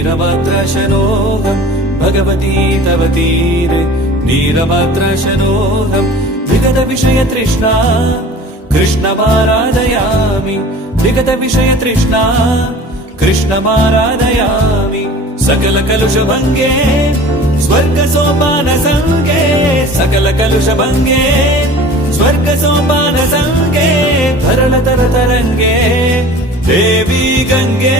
वीरभद्रशनोऽहम् भगवती तव तीरे वीरभद्रशनोऽहम् विगतविषयतृष्णा कृष्णमाराधयामि विगतविषयतृष्णा कृष्णमाराधयामि सकलकलुषभङ्गे स्वर्गसोपानसङ्गे सकलकलुषभङ्गे स्वर्गसोपानसङ्गे तरलतरतरङ्गे देवी गङ्गे